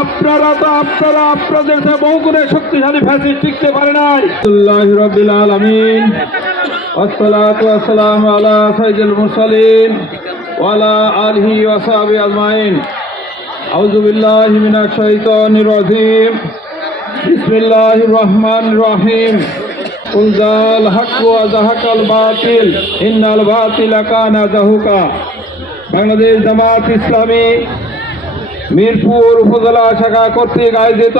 আপনারা আপনাদের বহু গুণে শক্তিশালী ফ্যাসিস্ট টিকতে পারে নাই। আলহামদুলিল্লাহি রাব্বিল আলামিন ওয়াসসালাতু ওয়াসসালামু আলা সাইয়্যিদিল মুরসালিন ওয়া আলা আলিহি ওয়া সাহবিহি আজমাইন। আউযু বিল্লাহি মিনাশ শাইতানির রাজীম। বিসমিল্লাহির রহমানির রহিম। কুল জাল হক ওয়া যাহাকাল বাতিল ইন্নাল বাতিলা কানা যাহুকা। বাংলাদেশ জামাত ইসলামী মিরপুর উপজেলা শাখা কর্তৃক আয়োজিত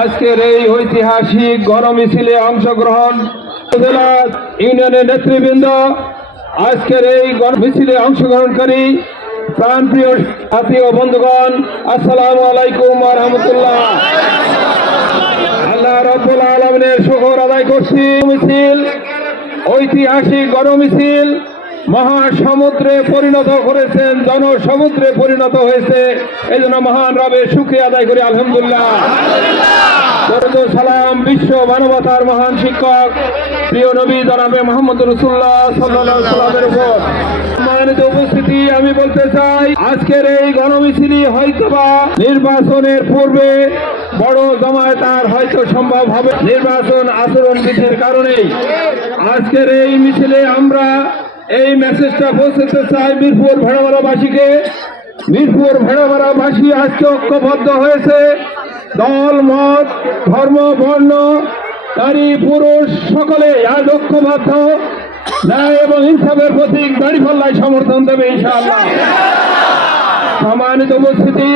আজকের এই ঐতিহাসিক গণমিছিলে অংশগ্রহণ উপজেলা ইউনিয়নের নেতৃবৃন্দ, আজকের এই গণমিছিলে অংশগ্রহণকারী প্রাণপ্রিয় সাথী ও বন্ধুগণ, আসসালামু আলাইকুম ওয়া রাহমাতুল্লাহ। আল্লাহ রাব্বুল আলামিনের শুকর আদায় করছি। মিছিল, ঐতিহাসিক গণমিছিল মহাসমুদ্রে পরিণত করেছেন, জনসমুদ্রে পরিণত হয়েছে। এই জন্য মহান রবের শুকরিয়া আদায় করি আলহামদুলিল্লাহ। দরুদ ও সালাম বিশ্ব মানবতার মহান শিক্ষক প্রিয় নবী জনাবে মুহাম্মদ রাসূলুল্লাহ সাল্লাল্লাহু আলাইহি ওয়াসাল্লামের উপর। সম্মানিত উপস্থিতি, আমি বলতে চাই আজকের এই গণমিছিলই হয়তোবা নির্বাচনের পূর্বে বড় জমায়েত আর হয়তো সম্ভব হবে নির্বাচন আচরণ বিধির কারণেই। আজকের এই মিছিলে আমরা এই মেসেজটা পৌঁছাতে চাই মিরপুর ভেড়ামারাবাসীকে। মিরপুর ভেড়ামারাবাসী আজকে ঐক্যবদ্ধ হয়েছে। দল মত ধর্ম বর্ণ নারী পুরুষ সকলে আজ ঐক্যবদ্ধ। ন্যায় এবং ইনসাফের প্রতীক দাঁড়িপাল্লায় সমর্থন দেবে ইনশাআল্লাহ। সম্মানিত উপস্থিতি,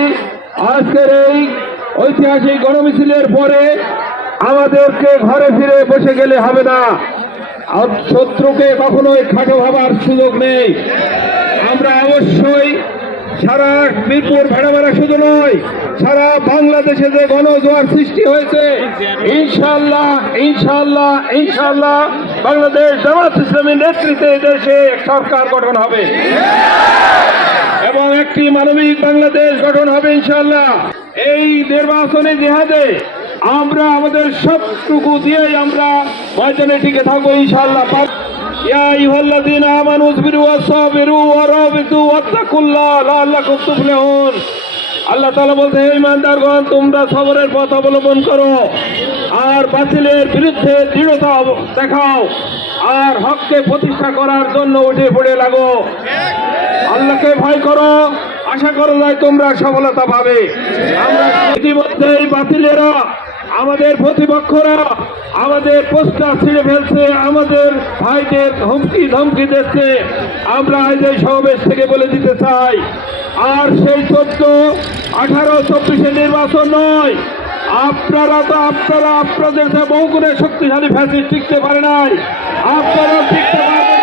আজকের এই ঐতিহাসিক গণমিছিলের পরে আমাদেরকে ঘরে ফিরে বসে গেলে হবে না। শত্রুকে কখনোই খাটো ভাবার সুযোগ নেই। আমরা অবশ্যই সারা মিরপুর ভেড়ামারা শুধু নয়, সারা বাংলাদেশে যে গণজোয়ার সৃষ্টি হয়েছে, ইনশাআল্লাহ ইনশাআল্লাহ ইনশাআল্লাহ বাংলাদেশ জামাত ইসলামীর নেতৃত্বে দেশে সরকার গঠন হবে এবং একটি মানবিক বাংলাদেশ গঠন হবে ইনশাআল্লাহ। এই নির্বাচনী জিহাদে আমরা আমাদের সবটুকু দিয়েই আমরা ময়দানে টিকে থাকবো ইনশাআল্লাহ। ইয়া আইয়ুহাল্লাযীনা আমানু ইসবিরু ওয়াসবিরু ওয়ারাবিতু ওয়াত্তাকুল্লাহ লাআল্লাকুম তুফলিহুন। আল্লাহ তাআলা বলতে, হে ঈমানদারগণ, তোমরা সবরের পথ অবলম্বন করো আর বাতিলের বিরুদ্ধে দৃঢ়তা দেখাও আর হককে প্রতিষ্ঠা করার জন্য উঠে পড়ে লাগো। আল্লাহকে ভয় করো, আশা করা যায় তোমরা সফলতা পাবে। আমরা ইতিমধ্যেই বাতিলেরা, আমাদের প্রতিপক্ষরা আমাদের পোস্টার ছিঁড়ে ফেলছে, আমাদের ভাইদের হুমকি ধমকি দিচ্ছে। আমরা আজ এই সমাবেশ থেকে বলে দিতে চাই, আর সেই 14, 18, 24 নির্বাচন নয়। আপনারা আপনাদের বহু গুণে শক্তিশালী ফ্যাসিস্ট টিকতে পারে নাই। আপনারা টিকতে পারবেন,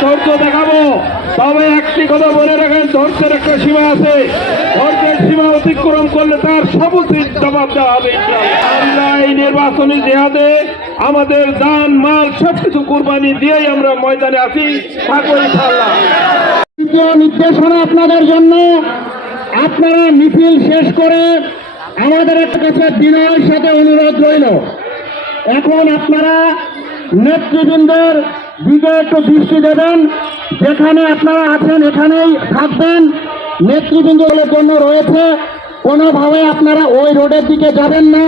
ধৈর্য দেখাবো। তবে একটি কথা বলে রাখেন, ধৈর্যের একটা সীমা আছে। ধৈর্যের সীমা অতিক্রম করলে তার সমুচিত জবাব দেওয়া হবে। আমরা এই নির্বাচনী জিহাদে আমাদের জান মাল সবকিছু কুরবানি দিয়েই আমরা ময়দানে আছি, থাকবো ইনশাআল্লাহ। নির্দেশনা আপনাদের জন্য, আপনারা মিছিল শেষ করে আমাদের কাছে বিনয়ের সাথে অনুরোধ রইল, এখন আপনারা নেতৃবৃন্দের দিকে একটু দৃষ্টি দেবেন। যেখানে আপনারা আছেন এখানেই থাকবেন। নেতৃবৃন্দগুলোর জন্য রয়েছে, কোনোভাবে আপনারা ওই রোডের দিকে যাবেন না।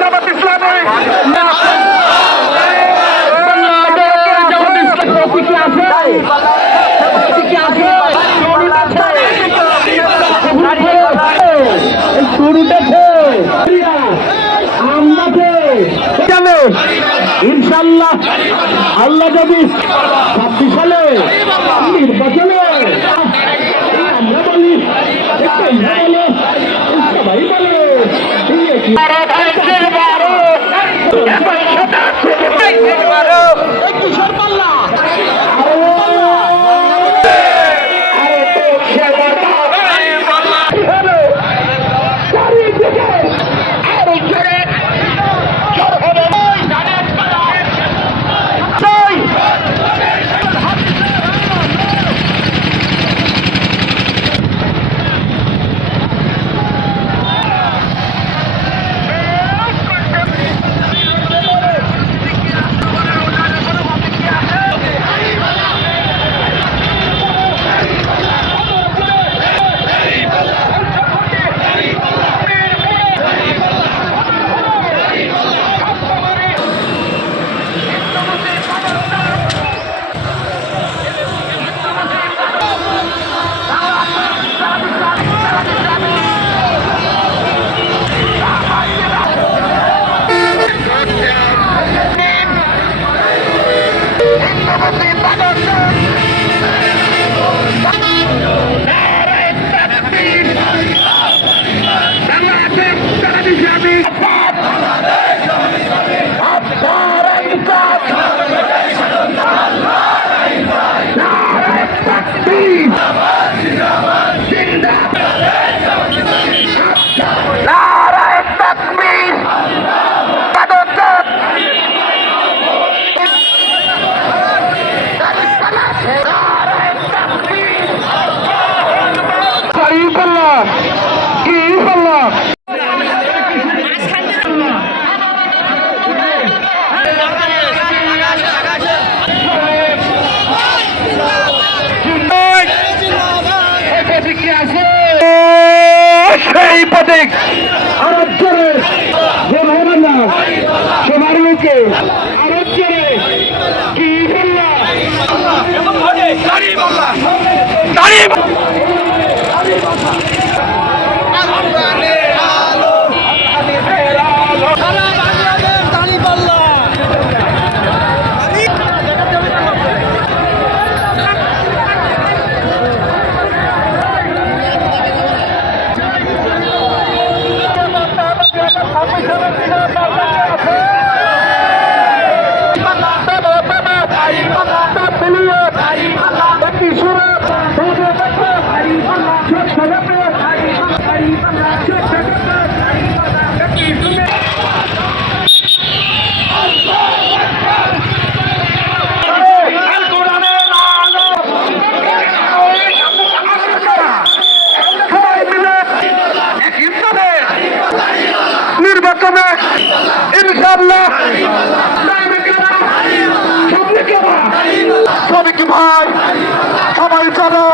জামাত ইসলামী ইনশাল্লাহ আল্লাহ যদি 26 সালে নির্বাচনে আমরা বলি সবাই বলে সেই প্রতীক আরব জোরে যে ভাবেন না সবার মুখে আরব জোরে কি নির্বাচনে ইনশাআল্লাহ শ্রমিক ভাই সবাই চলো